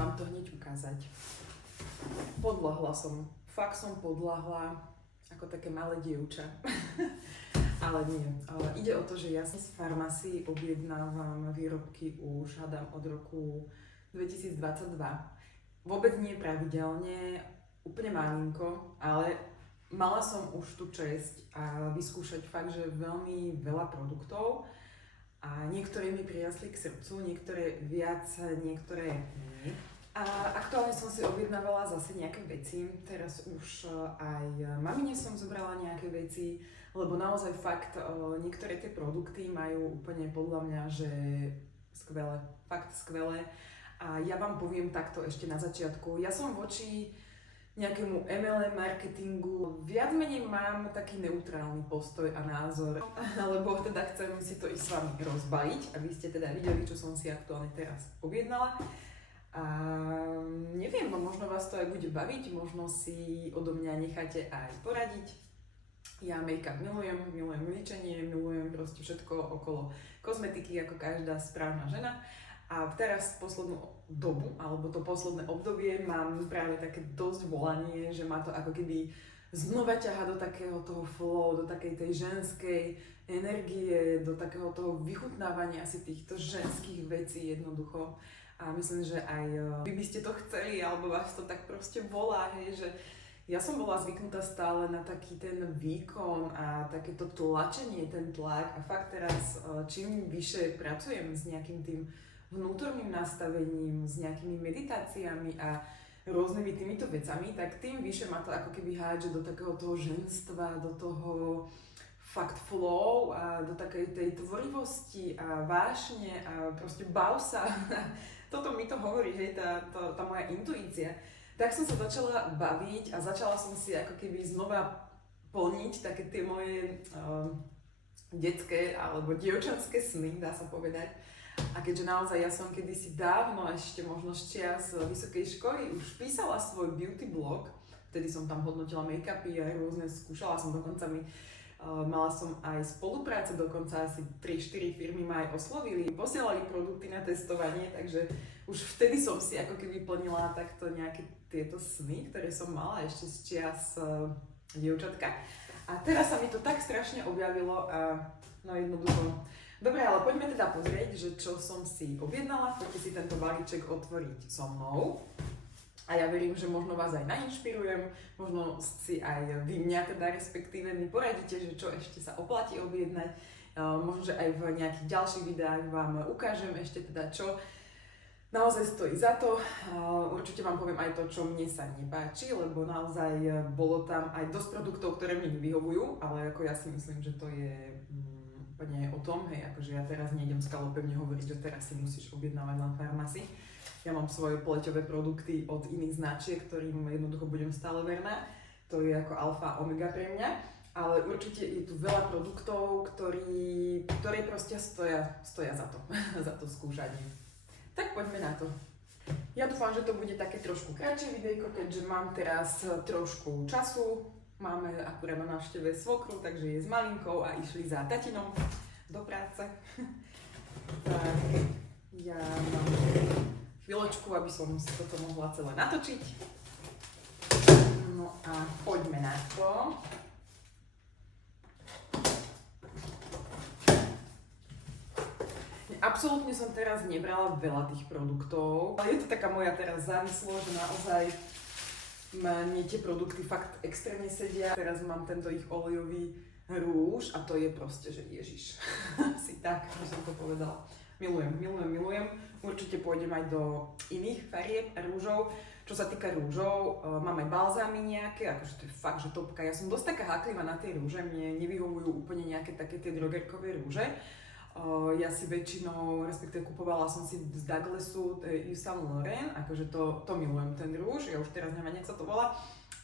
vám to hneď ukázať. Podľahla som, fakt som podľahla ako také malé dievča. Ale nie. Ide o to, že ja si z farmácií objednávam výrobky už hádam od roku 2022. Vôbec nie pravidelne, úplne malinko, ale mala som už tú česť a vyskúšať fakt, že veľmi veľa produktov a niektoré mi prirastli k srdcu, niektoré viac, niektoré nie. A aktuálne som si objednávala zase nejaké veci, teraz už aj mamine som zobrala nejaké veci, lebo naozaj fakt niektoré tie produkty majú úplne podľa mňa, že skvelé, fakt skvelé. A ja vám poviem takto ešte na začiatku, ja som voči nejakému MLM marketingu viac menej mám taký neutrálny postoj a názor, lebo teda chcem si to i s vami rozbajiť, aby ste teda videli, čo som si aktuálne teraz objednala. A neviem, možno vás to aj bude baviť, možno si odo mňa necháte aj poradiť. Ja make-up milujem ličenie, milujem proste všetko okolo kozmetiky, ako každá správna žena. A teraz poslednú dobu, alebo to posledné obdobie mám práve také dosť volanie, že ma to ako keby znova ťaha do takého toho flow, do takej tej ženskej energie, do takého toho vychutnávania si týchto ženských vecí jednoducho. A myslím, že aj vy by ste to chceli, alebo vás to tak proste volá, hej, že ja som bola zvyknutá stále na taký ten výkon a takéto tlačenie, ten tlak a fakt teraz čím vyššie pracujem s nejakým tým vnútorným nastavením, s nejakými meditáciami a rôznymi týmito vecami, tak tým vyššie ma to ako keby hádže do takého toho ženstva, do toho fakt flow a do takej tej tvorivosti a vášne a proste bav sa. Toto mi to hovorí, hej, tá moja intuícia. Tak som sa začala baviť a začala som si ako keby znova plniť také tie moje detské alebo dievčanské sny, dá sa povedať. A keďže naozaj ja som kedysi dávno, ešte možno z čias vysokej školy, už písala svoj beauty blog, vtedy som tam hodnotila make-upy a rôzne, skúšala som dokonca mala som aj spolupráce, dokonca asi 3-4 firmy ma aj oslovili, posielali produkty na testovanie, takže už vtedy som si ako keby plnila takto nejaké tieto sny, ktoré som mala ešte z čias dievčatka. A teraz sa mi to tak strašne objavilo a no jednoducho. Dobre, ale poďme teda pozrieť, že čo som si objednala, poďte si tento balíček otvoriť so mnou. A ja verím, že možno vás aj nainšpirujem, možno si aj vy mňa teda respektíve mi poradíte, že čo ešte sa oplatí objednať. Možno, že aj v nejakých ďalších videách vám ukážem ešte teda čo naozaj stojí za to. Určite vám poviem aj to, čo mne sa nepáči, lebo naozaj bolo tam aj dosť produktov, ktoré mne nevyhovujú, ale ako ja si myslím, že to je úplne o tom, hej, akože ja teraz nejdem skalopevne hovoriť, že teraz si musíš objednávať len farmácii. Ja mám svoje pleťové produkty od iných značiek, ktorým jednoducho budem stále verná. To je ako alfa omega pre mňa. Ale určite je tu veľa produktov, ktoré proste stoja za to, za to skúšanie. Tak poďme na to. Ja dúfam, že to bude také trošku kratšie videjko, keďže mám teraz trošku času. Máme akurát na návšteve svokru, takže je s malinkou a išli za tatinom do práce. Tak ja mám chvíľočku, aby som si toto mohla celé natočiť. No a poďme na to. Absolútne som teraz nebrala veľa tých produktov. Je to taká moja teraz závislosť, že naozaj mne tie produkty fakt extrémne sedia. Teraz mám tento ich olejový rúž a to je proste, že ježiš. Asi tak, že som to povedala. Milujem. Určite pôjdem aj do iných farieb rúžov. Čo sa týka rúžov, mám aj balzámy nejaké, akože to je fakt, že topka. Ja som dosť taká háklivá na tie rúže, mne nevyhovujú úplne nejaké také tie drogerkové rúže. Ja si väčšinou, respektíve kupovala som si z Douglasu Yves Saint Laurent, akože to milujem ten rúž, ja už teraz neviem, jak sa to volá,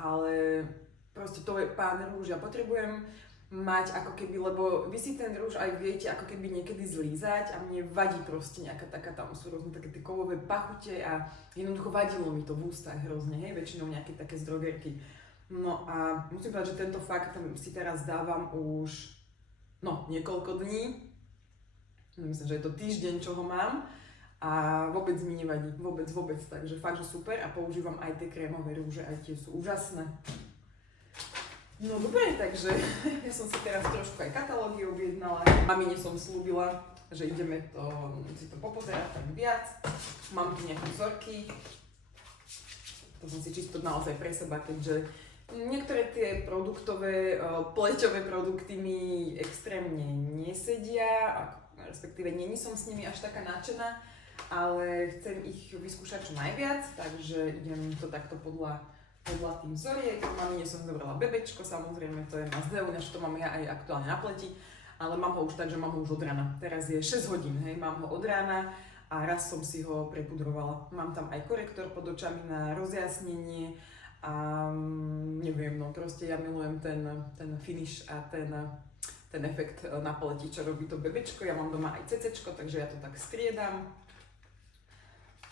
ale proste to je pán rúž, ja potrebujem mať ako keby, lebo vy si ten rúž aj viete ako keby niekedy zlízať a mne vadí proste nejaká taká, tam sú rôzne také tie kovové pachute a jednoducho vadilo mi to v ústach hrozne, hej, väčšinou nejaké také z drogerky. No a musím povedať, že tento fakt si teraz dávam už, niekoľko dní, myslím, že je to týždeň, čo ho mám a vôbec mi nevadí, vôbec, takže fakt, že super a používam aj tie krémové rúže, aj tie sú úžasné. No dobre, takže ja som si teraz trošku aj katalógy objednala. Mamine som slúbila, že ideme si to popozerať tak viac. Mám tu nejaké vzorky. To som si čisto naozaj pre seba, keďže niektoré tie produktové, pleťové produkty mi extrémne nesedia, respektíve nie som s nimi až taká nadšená, ale chcem ich vyskúšať čo najviac, takže idem to takto podľa tých vzoriek. Mamine som zobrala bebečko, samozrejme to je mazdeu, než to mám ja aj aktuálne na pleti, ale mám ho už tak, že mám ho už od rána. Teraz je 6 hodín, hej, mám ho od rána a raz som si ho prepudrovala. Mám tam aj korektor pod očami na rozjasnenie a neviem, no proste ja milujem ten finish a ten efekt na pleti, čo robí to bebečko. Ja mám doma aj cecečko, takže ja to tak striedam.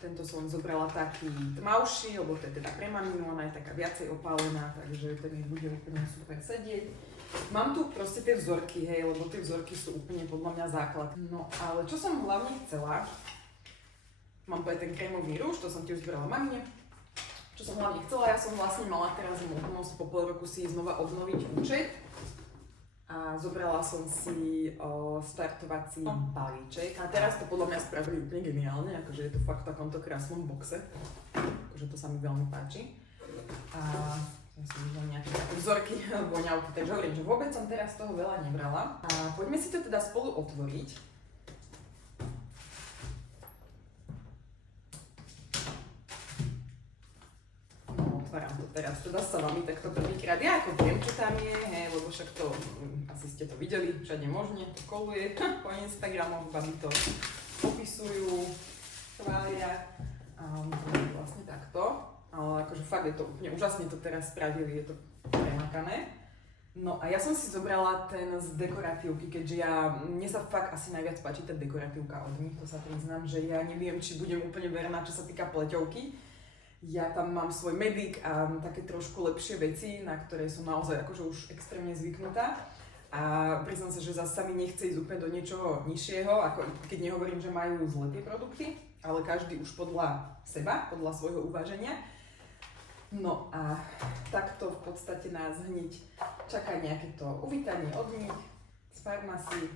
Tento som zobrala taký tmavší, lebo to je teda pre maminu, ona je taká viacej opálená, takže ten mi bude úplne super sedieť. Mám tu proste tie vzorky, hej, lebo tie vzorky sú úplne podľa mňa základ. No ale čo som hlavne chcela, mám tu aj ten krémový rúž, to som tiež zobrala mamine. Čo som hlavne chcela, ja som vlastne mala teraz možnosť po pol roku si znova obnoviť účet. A zobrala som si startovací balíček a teraz to podľa mňa spravili úplne geniálne, akože je to fakt v takomto krásnom boxe, akože to sa mi veľmi páči. A ja som videla nejaké také vzorky, voňavky, takže hovorím, že vôbec som teraz toho veľa nebrala. A poďme si to teda spolu otvoriť. Otváram to teraz teda sa vami takto prvýkrát. Ja ako viem, čo tam je, hej, lebo však to, asi ste to videli, všade možne, to koluje po Instagramoch, baby to popisujú, chvália a vlastne takto. Ale akože fakt je to úplne úžasne to teraz spravili, je to premakané. No a ja som si zobrala ten z dekoratívky, keďže mne sa fakt asi najviac páči tá dekoratívka od nich, to sa priznám, že ja neviem, či budem úplne verná, čo sa týka pleťovky. Ja tam mám svoj Medic a také trošku lepšie veci, na ktoré som naozaj akože už extrémne zvyknutá. A priznám sa, že zase sa mi nechce ísť úplne do niečoho nižšieho, ako keď nehovorím, že majú zlé tie produkty, ale každý už podľa seba, podľa svojho uváženia. No a takto v podstate nás hneď čaká nejaké to uvítanie od nich z farmácie.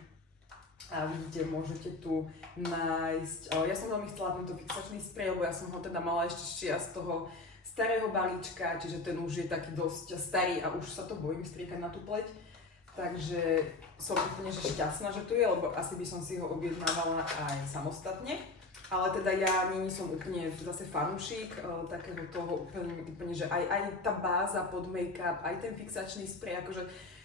A vidíte, môžete tu nájsť, ja som veľmi chcela tento fixačný sprej, lebo ja som ho teda mala ešte z toho starého balíčka, čiže ten už je taký dosť starý a už sa to bojím striekať na tú pleť. Takže som úplne že šťastná, že tu je, lebo asi by som si ho objednávala aj samostatne. Ale teda ja nie som úplne zase fanúšik takého toho úplne, že aj tá báza pod make-up, aj ten fixačný sprej, akože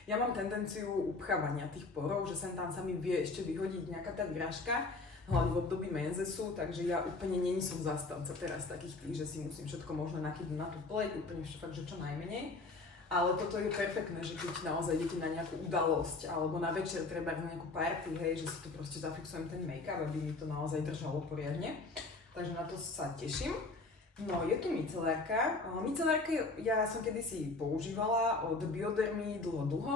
ja mám tendenciu upchávania tých porov, že sem tam sa mi vie ešte vyhodiť nejaká tá vyrážka, hlavne v období menzesu, takže ja úplne nie som zastanca teraz takých tých, že si musím všetko možné nakýdať na tú pleť, úplne fakt, že čo najmenej. Ale toto je perfektné, že keď naozaj idete na nejakú udalosť, alebo na večer treba na nejakú party, hej, že si to proste zafixujem ten make-up, aby mi to naozaj držalo poriadne. Takže na to sa teším. No, je tu micelárka. Micelárky ja som kedysi používala od Biodermy dlho,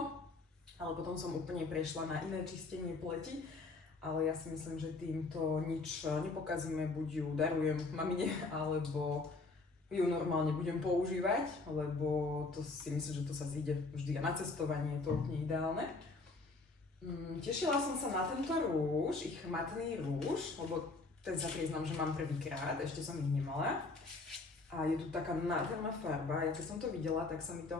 ale potom som úplne prešla na iné čistenie pleti. Ale ja si myslím, že týmto nič nepokazíme, buď ju darujem mamine, alebo ju normálne budem používať, lebo to si myslím, že to sa zíde vždy na cestovanie, je to úplne ideálne. Tešila som sa na tento rúž, ich matný rúž, lebo ten sa priznám, že mám prvýkrát, ešte som ich nemala. A je tu taká nádherná farba, ja keď som to videla, tak sa mi to...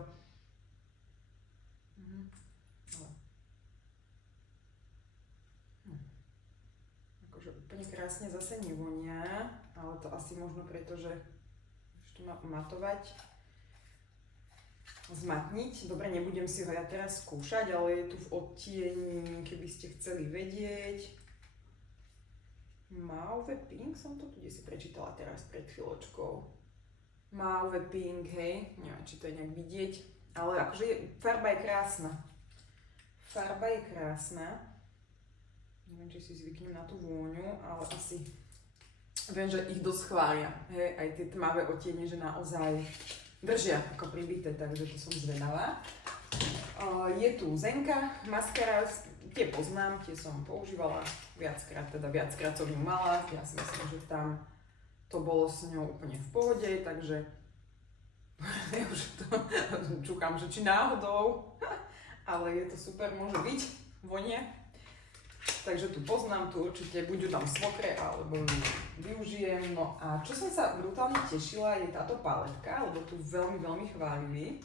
Akože úplne krásne zase nevonia, ale to asi možno preto, že už to má matovať, zmatniť. Dobre, nebudem si ho ja teraz skúšať, ale je tu v odtieni, keby ste chceli vedieť. Mauve Pink, som to tu kde si prečítala teraz pred chvíľočkou. Mauve Pink, hej, neviem, či to je nejak vidieť, ale akože farba je krásna. Farba je krásna. Neviem, či si zvyknem na tú vôňu, ale asi viem, že ich dosť chvália, hej, aj tie tmavé odtiene, že naozaj držia ako pribité, takže to som zvedavá. Je tu Zenka, maskara, tie poznám, tie som používala viackrát som ju mala, ja si myslím, že tam to bolo s ňou úplne v pohode, takže ja už to čukám, že či náhodou, ale je to super, môže byť, vonie. Takže tu poznám, tu určite buď ju dám svokre, alebo ju využijem. No a čo som sa brutálne tešila je táto paletka, lebo tu veľmi, veľmi chválili.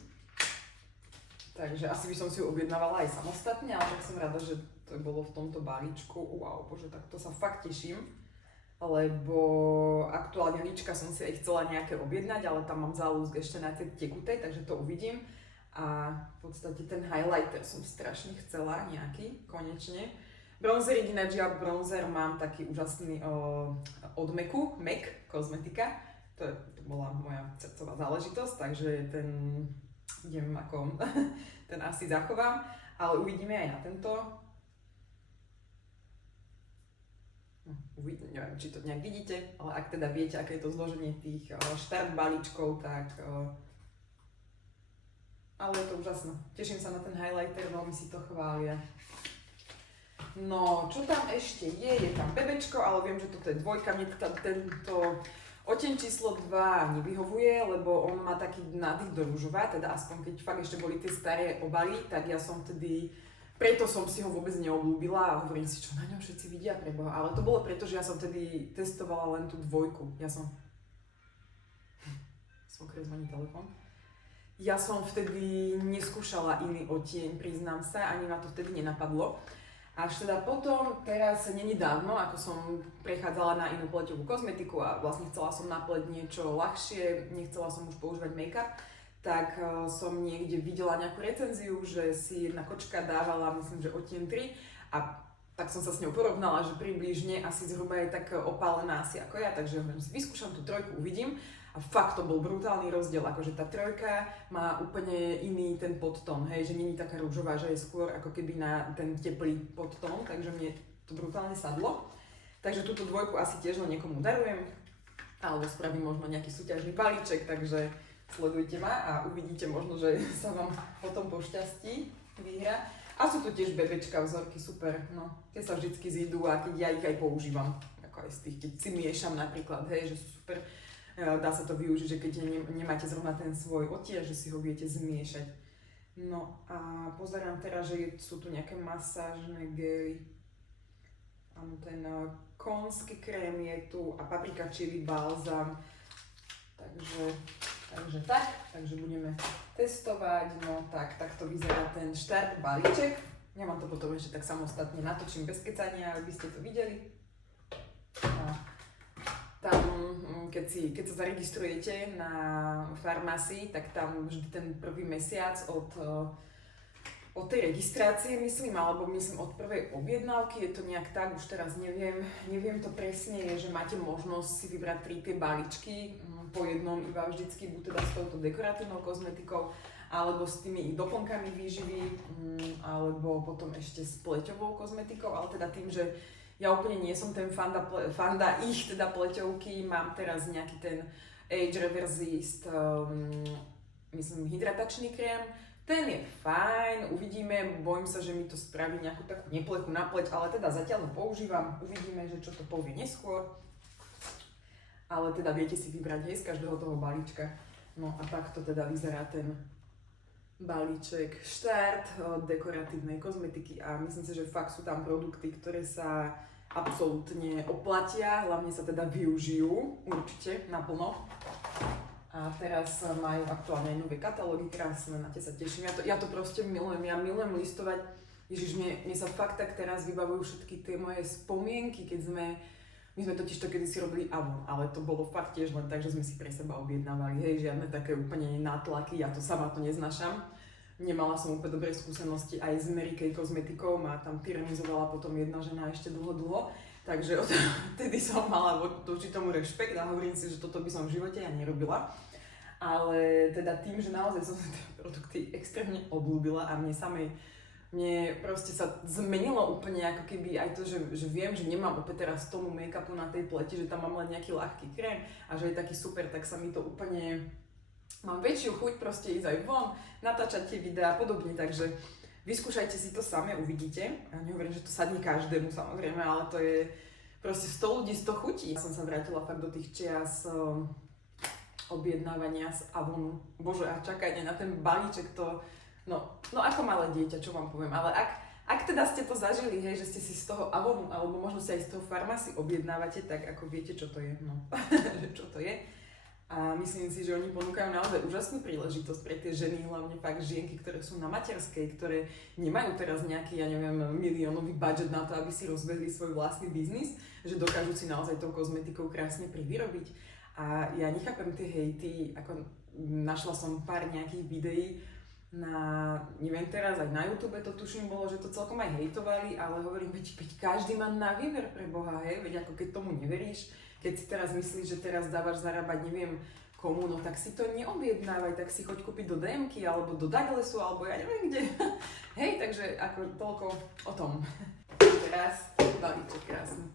Takže asi by som si ju objednávala aj samostatne, ale tak som rada, že to bolo v tomto balíčku. Wow, bože, tak to sa fakt teším. Lebo aktuálne líčka som si aj chcela nejaké objednať, ale tam mám záľusk ešte na tej tekutej, takže to uvidím. A v podstate ten highlighter som strašne chcela nejaký, konečne. Bronzer ináč, ja bronzer mám taký úžasný od MACu, MAC Kozmetika. To bola moja srdcová záležitosť, takže ten idem ako, ten asi zachovám. Ale uvidíme aj na tento. Neviem, či to nejak vidíte, ale ak teda viete, aké je to zloženie tých štart balíčkov, tak ale je to úžasné. Teším sa na ten highlighter, veľmi si to chvália. No, čo tam ešte je tam bebečko, ale viem, že toto je dvojka, mne tento oteň číslo 2 nevyhovuje, lebo on má taký nádych do ružova, teda aspoň keď fakt ešte boli tie staré obaly, tak ja som vtedy, preto som si ho vôbec neobľúbila a hovorím si, čo na ňom všetci vidia preboha, ale to bolo preto, že ja som vtedy testovala len tú dvojku, svokre zvoní telefón. Ja som vtedy neskúšala iný odtieň, priznám sa, ani ma to vtedy nenapadlo. Až teda potom, teraz není dávno, ako som prechádzala na inú pleťovú kozmetiku a vlastne chcela som na pleť niečo ľahšie, nechcela som už používať make-up, tak som niekde videla nejakú recenziu, že si jedna kočka dávala, myslím, že odtieň 3 a tak som sa s ňou porovnala, že približne asi zhruba je tak opálená asi ako ja, takže si vyskúšam tú trojku, uvidím. A fakt to bol brutálny rozdiel, akože tá trojka má úplne iný ten podtón, hej, že není taká rúžová, že je skôr ako keby na ten teplý podtón, takže mne to brutálne sadlo. Takže túto dvojku asi tiež len niekomu darujem, alebo spravím možno nejaký súťažný balíček, takže sledujte ma a uvidíte možno, že sa vám potom pošťastí výhra. A sú tu tiež bebečka, vzorky, super, no, tie sa vždycky zídu a keď ja ich aj používam, ako aj z tých, keď si miešam napríklad, hej, že sú super. Dá sa to využiť, že keď nemáte zrovna ten svoj odtieň, že si ho viete zmiešať. No a pozerám teraz, že sú tu nejaké masážne gely. Áno, ten konský krém je tu a paprika chili balzam. Takže budeme testovať. No tak to vyzerá ten štart balíček. Ja vám to potom ešte tak samostatne natočím bez kecania, aby ste to videli. A tam, keď sa zaregistrujete na farmácii, tak tam vždy ten prvý mesiac od tej registrácie, myslím, alebo myslím od prvej objednávky, je to nejak tak, už teraz neviem to presne, je, že máte možnosť si vybrať 3 tie balíčky po jednom iba vždycky, buď teda s touto dekoratívnou kozmetikou, alebo s tými doplnkami výživy, alebo potom ešte s pleťovou kozmetikou, ale teda tým, že ja úplne nie som ten fanda ich teda pleťovky, mám teraz nejaký ten Age Reversist, myslím, hydratačný krém. Ten je fajn, uvidíme, bojím sa, že mi to spraví nejakú takú neplechu na pleť, ale teda zatiaľ ho používam, uvidíme, že čo to povie neskôr. Ale teda viete si vybrať z každého toho balíčka. No a takto teda vyzerá ten balíček štart dekoratívnej kozmetiky a myslím si, že fakt sú tam produkty, ktoré sa absolútne oplatia, hlavne sa teda využijú určite naplno. A teraz majú aktuálne nové katalógy krásne, na tie sa teším. Ja to proste milujem, ja milujem listovať. Ježiš, mne sa fakt tak teraz vybavujú všetky tie moje spomienky, keď my sme totiž to kedysi robili Avon, ale to bolo fakt tiež len tak, že sme si pre seba objednávali, hej, žiadne také úplne nátlaky, ja to sama to neznášam. Nemala som úplne dobré skúsenosti aj s Mary Kay kozmetikou, ma tam tyranizovala potom jedna žena ešte dlho, takže odtedy som mala voči tomu rešpekt a hovorím si, že toto by som v živote ja nerobila. Ale teda tým, že naozaj som tie produkty extrémne obľúbila a mne proste sa zmenilo úplne ako keby aj to, že viem, že nemám opäť teraz tomu make-upu na tej pleti, že tam mám len nejaký ľahký krém a že je taký super, tak sa mi to úplne... Mám väčšiu chuť proste ísť aj von, natáčať tie videá a podobne, takže vyskúšajte si to sami, uvidíte. Ja nehovorím, že to sadne každému samozrejme, ale to je proste 100 ľudí 100 chutí. Ja som sa vrátila fakt do tých čias objednávania z Avonu. Bože, a čakajte na ten balíček, to, no ako malé dieťa, čo vám poviem, ale ak teda ste to zažili, hej, že ste si z toho Avonu, alebo možno si aj z toho Farmasy objednávate, tak ako viete, čo to je, no, čo to je. A myslím si, že oni ponúkajú naozaj úžasnú príležitosť pre tie ženy, hlavne fakt žienky, ktoré sú na materskej, ktoré nemajú teraz nejaký, ja neviem, miliónový budget na to, aby si rozbehli svoj vlastný biznis, že dokážu si naozaj tou kozmetikou krásne privyrobiť. A ja nechápem tie hejty, ako našla som pár nejakých videí, neviem teraz, aj na YouTube to tuším bolo, že to celkom aj hejtovali, ale hovorím, veď každý má na výber pre Boha, hej, veď ako keď tomu neveríš, keď si teraz myslíš, že teraz dávaš zarábať neviem komu, no tak si to neobjednávaj, tak si choď kúpiť do DMky alebo do Douglasu, alebo ja neviem kde. Hej, takže ako toľko o tom. Teraz balíček krásny.